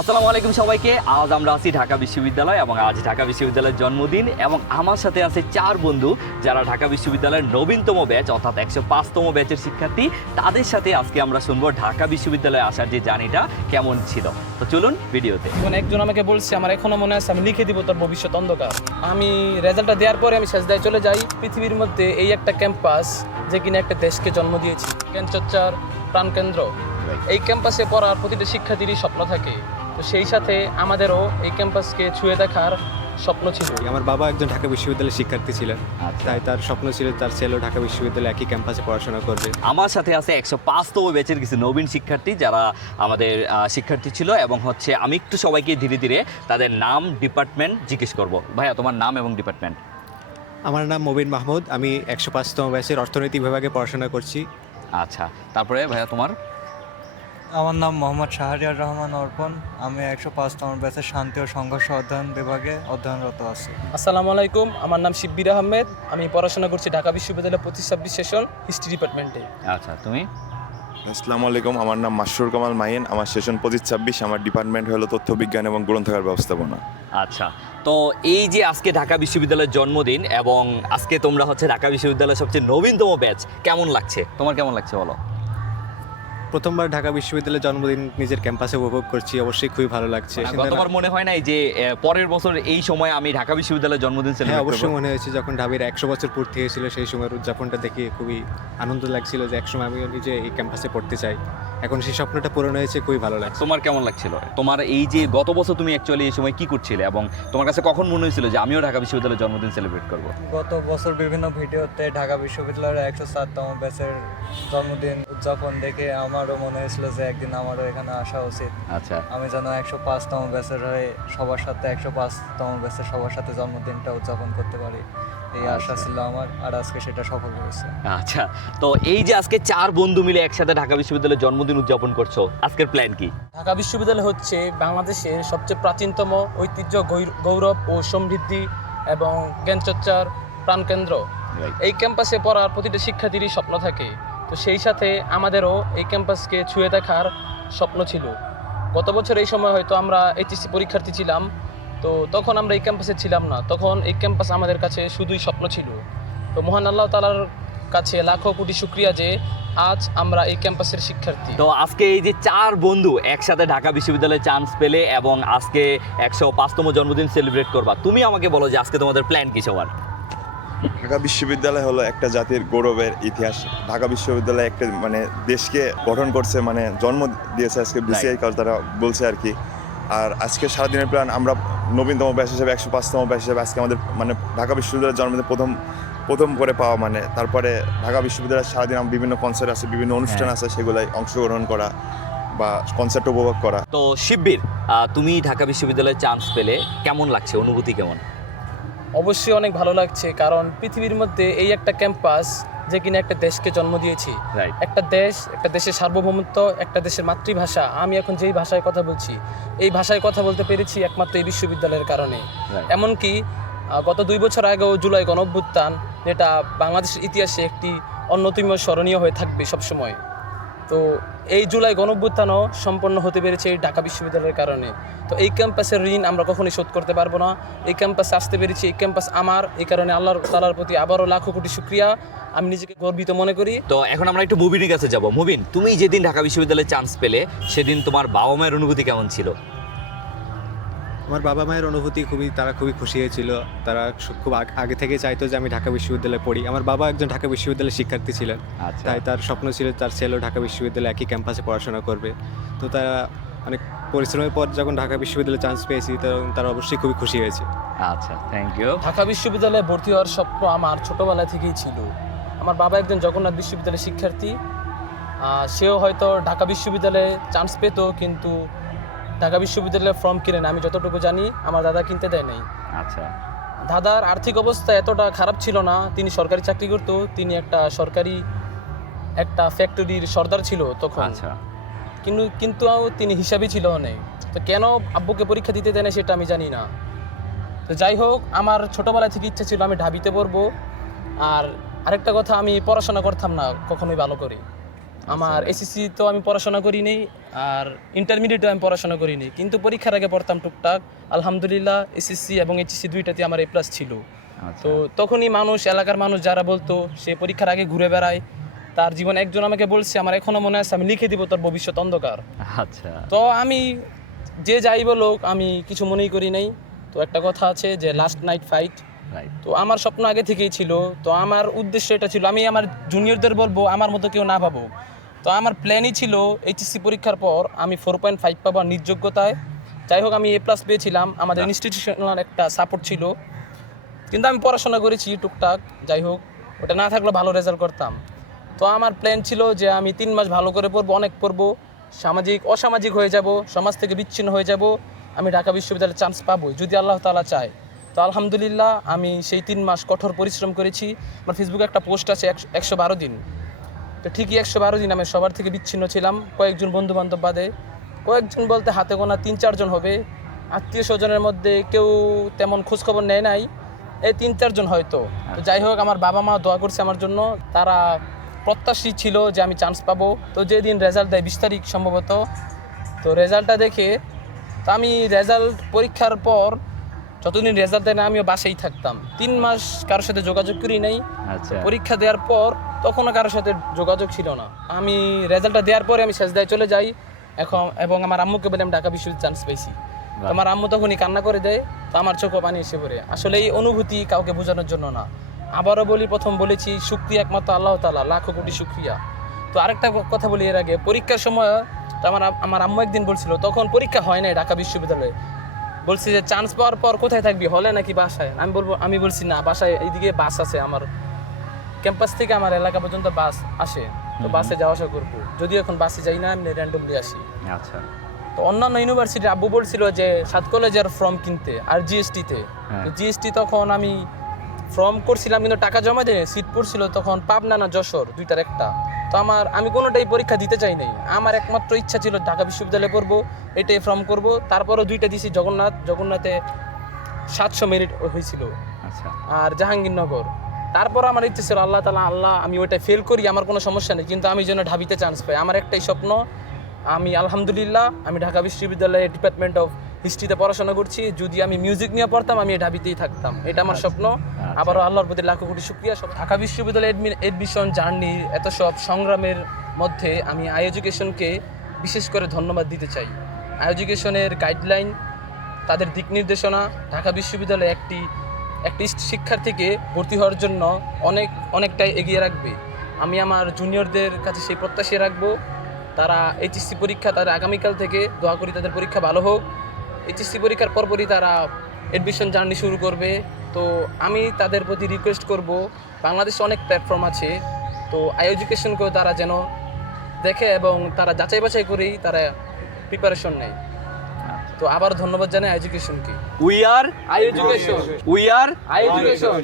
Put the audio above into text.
আসসালামু আলাইকুম সবাইকে। আজ আমরা আছি ঢাকা বিশ্ববিদ্যালয় এবং আজ ঢাকা বিশ্ববিদ্যালয়ের জন্মদিন এবং আমার সাথে আছে 4 বন্ধু যারা ঢাকা বিশ্ববিদ্যালয়ের নবীনতম ব্যাচ অর্থাৎ 105তম ব্যাচের শিক্ষার্থী। তাদের সাথে আজকে আমরা শুনবো ঢাকা বিশ্ববিদ্যালয়ে আসার যে জার্নিটা কেমন ছিল। তো চলুন ভিডিওতে। একজন আমাকে বলছে, আমার এখনো মনে আছে, আমি লিখে দিব তোর ভবিষ্যৎ অন্ধকার। আমি রেজাল্টটা দেওয়ার পরে আমি সেজদায় চলে যাই। পৃথিবীর মধ্যে এই একটা ক্যাম্পাস যে কিনা একটা দেশকে জন্ম দিয়েছে, জ্ঞানচর্চার প্রাণকেন্দ্র। এই ক্যাম্পাসে পড়ার প্রতিটা শিক্ষার্থীরই স্বপ্ন থাকে, তো সেই সাথে আমাদেরও এই ক্যাম্পাসকে ছুঁয়ে দেখার স্বপ্ন ছিল। আমার বাবা একজন ঢাকা বিশ্ববিদ্যালয়ের শিক্ষার্থী ছিলেন, তাই তার স্বপ্ন ছিল তার ছেলেও ঢাকা বিশ্ববিদ্যালয়ে একই ক্যাম্পাসে পড়াশোনা করবে। আমার সাথে আছে 105তম ব্যাচের কিছু নবীন শিক্ষার্থী যারা আমাদের শিক্ষার্থী ছিল এবং আমি একটু সবাইকে ধীরে ধীরে তাদের নাম ডিপার্টমেন্ট জিজ্ঞেস করব। ভাইয়া, তোমার নাম এবং ডিপার্টমেন্ট? আমার নাম মবিন মাহমুদ, আমি 105তম ব্যাচের অর্থনীতি বিভাগে পড়াশোনা করছি। আচ্ছা, তারপরে ভাইয়া তোমার? আমার নাম মোহাম্মদ শাহরিয়ার রহমান অর্পণ, আমি 105তম ব্যাচের শান্তি ও সংঘর্ষ অধ্যয়ন বিভাগে অধ্যয়নরত আছি। আসসালামু আলাইকুম, আমার নাম শিব্বির আহমেদ, আমি পড়াশোনা করছি ঢাকা বিশ্ববিদ্যালয়ের 25-26 সেশন হিস্ট্রি ডিপার্টমেন্টে। আচ্ছা, তুমি? আসসালামু আলাইকুম, আমার নাম মাসরুর কামাল মাহিন, আমার সেশন 25-26, আমার ডিপার্টমেন্ট হলো তথ্য বিজ্ঞান এবং গ্রন্থাগার ব্যবস্থাপনা। আচ্ছা, তো এই যে আজকে ঢাকা বিশ্ববিদ্যালয়ের জন্মদিন এবং আজকে তোমরা ঢাকা বিশ্ববিদ্যালয়ের সবচেয়ে নবীনতম ব্যাচ, কেমন লাগছে? তোমার কেমন লাগছে বলো? প্রথমবার ঢাকা বিশ্ববিদ্যালয়ের জন্মদিন নিজের ক্যাম্পাসে উপভোগ করছি, অবশ্যই খুবই ভালো লাগছে। গতবার মনে হয় নাই যে পরের বছর এই সময় আমি ঢাকা বিশ্ববিদ্যালয়ের জন্মদিন হ্যাঁ, সেলিব্রেট অবশ্যই করব? মনে হয়েছে যখন ঢাবির 100 বছর পূর্তি হয়েছিল সেই সময়ের উদযাপনটা দেখে খুবই আনন্দ লাগছিল যে একসময় আমিও নিজে এই ক্যাম্পাসে পড়তে চাই। এখন সেই স্বপ্নটা পূরণ হয়েছে, খুবই ভালো লাগছে। তোমার কেমন লাগছিল? তোমার এই যে গত বছর তুমি অ্যাকচুয়ালি এই সময় কি করছিলে এবং তোমার কাছে কখন মনে হয়েছিল যে আমিও ঢাকা বিশ্ববিদ্যালয়ের জন্মদিন সেলিব্রেট করব? গত বছর বিভিন্ন ভিডিওতে ঢাকা বিশ্ববিদ্যালয়ের 107তম ব্যাচের জন্মদিন উদযাপন দেখে আমারও মনে হয়েছিল যে একদিন আমারও এখানে আসা উচিত। আচ্ছা, আমি যেন 105তম ব্যাচের হয়ে সবার সাথে 105তম ব্যাচের সবার সাথে জন্মদিনটা উদযাপন করতে পারি, এই আশা ছিল আমার, আর আজকে সেটা সফল হয়েছে। আচ্ছা, তো এই যে আজকে 4 বন্ধু মিলে একসাথে ঢাকা বিশ্ববিদ্যালয়ের জন্মদিন উদযাপন করছো, আজকের প্ল্যান কি? ঢাকা বিশ্ববিদ্যালয় হচ্ছে বাংলাদেশের সবচেয়ে প্রাচীনতম ঐতিহ্য, গৌরব ও সমৃদ্ধি এবং জ্ঞানচর্চার প্রাণকেন্দ্র। এই ক্যাম্পাসে পড়ার প্রতিটা শিক্ষার্থীরই স্বপ্ন থাকে, তো সেই সাথে আমাদেরও এই ক্যাম্পাসকে ছুঁয়ে দেখার স্বপ্ন ছিল। গত বছর এই সময় হয়তো আমরা এইচএসসি পরীক্ষার্থী ছিলাম, তো তখন আমরা এই ক্যাম্পাসে ছিলাম না, তখন এই ক্যাম্পাস আমাদের কাছে শুধুই স্বপ্ন ছিল। তো মহান আল্লাহ তাআলার কাছে লাখো কোটি শুকরিয়া যে আজ আমরা এই ক্যাম্পাসের শিক্ষার্থী। তো আজকে এই যে 4 বন্ধু একসাথে ঢাকা বিশ্ববিদ্যালয়ে চান্স পেলে এবং আজকে 105তম জন্মদিন সেলিব্রেট করবা, তুমি আমাকে বলো যে আজকে তোমাদের প্ল্যান কি সবার? ঢাকা বিশ্ববিদ্যালয় হলো একটা জাতির গৌরবের ইতিহাস। ঢাকা বিশ্ববিদ্যালয় একটা দেশকে গঠন করছে, জন্ম দিয়েছে আজকে বিসিআই কাজ তারা বলছে আর কি। আর আজকে সারাদিনের প্ল্যান আমরা নবীনতম ব্যাচ হিসেবে 105তম ব্যাচ হিসেবে আজকে আমাদের ঢাকা বিশ্ববিদ্যালয়ের জন্মদিন প্রথম করে পাওয়া, তারপরে ঢাকা বিশ্ববিদ্যালয়ের সারাদিন বিভিন্ন কনসার্ট আছে, বিভিন্ন অনুষ্ঠান আছে, সেগুলাই অংশগ্রহণ করা বা কনসার্ট উপভোগ করা। তো শিব্বির, তুমি ঢাকা বিশ্ববিদ্যালয়ে চান্স পেলে কেমন লাগছে, অনুভূতি কেমন? অবশ্যই অনেক ভালো লাগছে, কারণ পৃথিবীর মধ্যে এই একটা ক্যাম্পাস যে কিনা একটা দেশকে জন্ম দিয়েছি। একটা দেশের সার্বভৌমত্ব, একটা দেশের মাতৃভাষা। আমি এখন যেই ভাষায় কথা বলছি, এই ভাষায় কথা বলতে পেরেছি একমাত্র এই বিশ্ববিদ্যালয়ের কারণে। এমনকি গত 2 বছর আগেও জুলাই গণঅভ্যুত্থান, যেটা বাংলাদেশের ইতিহাসে একটি অন্যতম স্মরণীয় হয়ে থাকবে সবসময়, তো এই জুলাই গণঅভ্যুত্থানও সম্পন্ন হতে পেরেছে এই ঢাকা বিশ্ববিদ্যালয়ের কারণে। তো এই ক্যাম্পাসের ঋণ আমরা কখনোই শোধ করতে পারবো না। এই ক্যাম্পাসে আসতে পেরেছি, এই ক্যাম্পাস আমার, এই কারণে আল্লাহ তাআলার প্রতি আবারও লাখো কোটি শুকরিয়া, আমি নিজেকে গর্বিত মনে করি। তো এখন আমরা একটু মুবিনের কাছে যাব। মুবিন, তুমি যেদিন ঢাকা বিশ্ববিদ্যালয়ে চান্স পেলে সেদিন তোমার বাবা মায়ের অনুভূতি কেমন ছিল? আমার বাবা মায়ের অনুভূতি তারা খুবই খুশি হয়েছিল। তারা খুব আগে থেকে চাইতো যে আমি ঢাকা বিশ্ববিদ্যালয়ে পড়ি। আমার বাবা একজন ঢাকা বিশ্ববিদ্যালয়ের শিক্ষার্থী ছিলেন, তাই তার স্বপ্ন ছিল তার ছেলেও ঢাকা বিশ্ববিদ্যালয়ে একই ক্যাম্পাসে পড়াশোনা করবে। তো তারা অনেক পরিশ্রমের পর যখন ঢাকা বিশ্ববিদ্যালয়ে চান্স পেয়েছি, তখন তারা অবশ্যই খুবই খুশি হয়েছে। আচ্ছা, থ্যাংক ইউ। ঢাকা বিশ্ববিদ্যালয়ে ভর্তি হওয়ার স্বপ্ন আমার ছোটোবেলা থেকেই ছিল। আমার বাবা একজন জগন্নাথ বিশ্ববিদ্যালয়ের শিক্ষার্থী, সেও হয়তো ঢাকা বিশ্ববিদ্যালয়ে চান্স পেত, কিন্তু ঢাকা বিশ্ববিদ্যালয়ের ফর্ম কিনে না, আমি যতটুকু জানি আমার দাদা কিনতে দেয় নাই। আচ্ছা, দাদার আর্থিক অবস্থা এতটা খারাপ ছিল না, তিনি সরকারি চাকরি করতো, তিনি একটা সরকারি ফ্যাক্টরির সর্দার ছিল তখন। আচ্ছা, কিন্তু তিনি হিসাবই ছিল অনেক। তো কেন আব্বুকে পরীক্ষা দিতে দেয় না সেটা আমি জানি না। তো যাই হোক, আমার ছোটোবেলা থেকে ইচ্ছা ছিল আমি ঢাবিতে পড়বো। আর আরেকটা কথা, আমি পড়াশোনা করতাম না কখনোই ভালো করে। আমার এসএসসি তো আমি পড়াশোনা করিনি, আর ইন্টারমিডিয়েটও আমি পড়াশোনা করিনি, কিন্তু পরীক্ষার আগে পড়তাম টুকটাক। আলহামদুলিল্লাহ এসএসসি এবং এইচএসসি দুইটাতে আমার A+ ছিল। আচ্ছা। তো তখনই মানুষ, এলাকার মানুষ যারা বলতো সে পরীক্ষার আগে ঘুরে বেড়ায়, তার জীবন একজন আমাকে বলছে, আমার এখনো মনে আছে, আমি লিখে দিব তোর ভবিষ্যৎ অন্ধকার। আচ্ছা। তো আমি যে যাই বলুক আমি কিছু মনেই করি নাই। তো একটা কথা আছে যে লাস্ট নাইট ফাইট, রাইট। তো আমার স্বপ্ন আগে থেকেই ছিল। তো আমার উদ্দেশ্য এটা ছিল, আমি আমার জুনিয়রদের বলবো আমার মতো কেউ না ভাবো। তো আমার প্ল্যানই ছিল এইচএসসি পরীক্ষার পর আমি 4.5 পাবো নিজ যোগ্যতায়। যাই হোক আমি A+ পেয়েছিলাম, আমাদের ইনস্টিটিউশনাল একটা সাপোর্ট ছিল, কিন্তু আমি পড়াশোনা করেছি টুকটাক। যাই হোক ওটা না থাকলে ভালো রেজাল্ট করতাম। তো আমার প্ল্যান ছিল যে আমি 3 মাস ভালো করে পড়বো, অনেক পড়বো, অসামাজিক হয়ে যাব, সমাজ থেকে বিচ্ছিন্ন হয়ে যাব, আমি ঢাকা বিশ্ববিদ্যালয়ে চান্স পাবো যদি আল্লাহ তাআলা চায়। তো আলহামদুলিল্লাহ আমি সেই 3 মাস কঠোর পরিশ্রম করেছি। আমার ফেসবুকে একটা পোস্ট আছে 112 দিন। তো ঠিকই 112 দিন আমি সবার থেকে বিচ্ছিন্ন ছিলাম, কয়েকজন বন্ধু বান্ধব বাদে। কয়েকজন বলতে হাতে গোনা 3-4 জন হবে, আত্মীয় স্বজনের মধ্যে কেউ তেমন খোঁজখবর নেয় নাই, এই 3-4 জন হয়তো। তো যাই হোক আমার বাবা মা দোয়া করছে আমার জন্য, তারা প্রত্যাশী ছিল যে আমি চান্স পাবো। তো যেদিন রেজাল্ট দেয় 20 তারিখ সম্ভবত, তো রেজাল্টটা দেখে, তো আমি রেজাল্ট পরীক্ষার পর যতদিন রেজাল্ট দেয় না আমিও বাসায় থাকতাম। 3 মাস কারোর সাথে যোগাযোগ করি নাই। আচ্ছা। পরীক্ষা দেওয়ার পর তখনও কারোর সাথে যোগাযোগ ছিল না। আমি রেজাল্টটা দেওয়ার পরে আমি সেজদায় চলে যাই এবং আমার আম্মুকে বলে আমি ঢাকা বিশ্ববিদ্যালয়ে চান্স পেয়েছি। তো আমার আম্মু তখনই কান্না করে দেয়, তো আমার চোখে পানি এসে পড়ে। আসলে এই অনুভূতি কাউকে বোঝানোর জন্য না। আবারও বলি, প্রথম বলেছি শুকরিয়া একমাত্র আল্লাহ তাআলা, লাখো কোটি শুকরিয়া। তো আরেকটা কথা বলি এর আগে, পরীক্ষার সময় তো আমার আম্মু একদিন বলছিল, তখন পরীক্ষা হয় নাই ঢাকা বিশ্ববিদ্যালয়ে, বলছি যে চান্স পাওয়ার পর কোথায় থাকবি, হলে নাকি বাসায়? আমি বলছি না, বাসায়, এইদিকে বাস আছে, আমার ক্যাম্পাস থেকে আমার এলাকা পর্যন্ত বাস আসে, তো বাসে যাওয়া আসা করবো। যদি এখন বাসে যাই না, আমি র্যান্ডমলি আসি। আচ্ছা। তো অন্যান্য ইউনিভার্সিটি আব্বু বলছিল যে 7 কলেজের ফর্ম কিনতে আর জিএসটিতে। হ্যাঁ। তো জিএসটি তখন আমি ফর্ম করছিলাম কিন্তু টাকা জমা দিয়ে সিট পড়ছিল তখন পাবনা না যশোর, দুইটার একটা। তো আমি কোনোটাই পরীক্ষা দিতে চাই নাই। আমার একমাত্র ইচ্ছা ছিল ঢাকা বিশ্ববিদ্যালয়ে পড়বো, এটাই ফর্ম করব। তারপরও 2টা দিছি, জগন্নাথে 700 মেরিট হয়েছিল, আচ্ছা। আর জাহাঙ্গীরনগর। তারপর আমার ইচ্ছে ছিল আল্লাহ আমি ওইটা ফেল করি, আমার কোনো সমস্যা নেই, কিন্তু আমি যেন ঢাবিতে চান্স পাই। আমার একটাই স্বপ্ন, আমি আলহামদুলিল্লাহ আমি ঢাকা বিশ্ববিদ্যালয়ে ডিপার্টমেন্ট অফ হিস্ট্রিতে পড়াশোনা করছি। যদি আমি মিউজিক নিয়ে পড়তাম আমি ঢাবিতেই থাকতাম, এটা আমার স্বপ্ন। আবারও আল্লাহর প্রতি লাখো কোটি শুকরিয়া। ঢাকা বিশ্ববিদ্যালয়ে এডমিশন জার্নির এত সব সংগ্রামের মধ্যে আমি এডুকেশনকে বিশেষ করে ধন্যবাদ দিতে চাই। এডুকেশনের গাইডলাইন, তাদের দিক নির্দেশনা ঢাকা বিশ্ববিদ্যালয়ে একটি শিক্ষার্থীকে ভর্তি হওয়ার জন্য অনেকটাই এগিয়ে রাখবে। আমি আমার জুনিয়রদের কাছে সেই প্রত্যাশা রাখবো, তারা এইচএসসি পরীক্ষা, তারা আগামীকাল থেকে দোয়া করি তাদের পরীক্ষা ভালো হোক। এইচএসসি পরীক্ষার পরপরই তারা এডমিশন জার্নি শুরু করবে। তো আমি তাদের প্রতি রিকোয়েস্ট করব, বাংলাদেশে অনেক প্ল্যাটফর্ম আছে, তো এডুকেশনকেও তারা যেন দেখে এবং তারা যাচাই বাছাই করেই তারা প্রিপারেশন নেয়। তো আবার ধন্যবাদ জানাই এডুকেশনকে। We are education. We are education.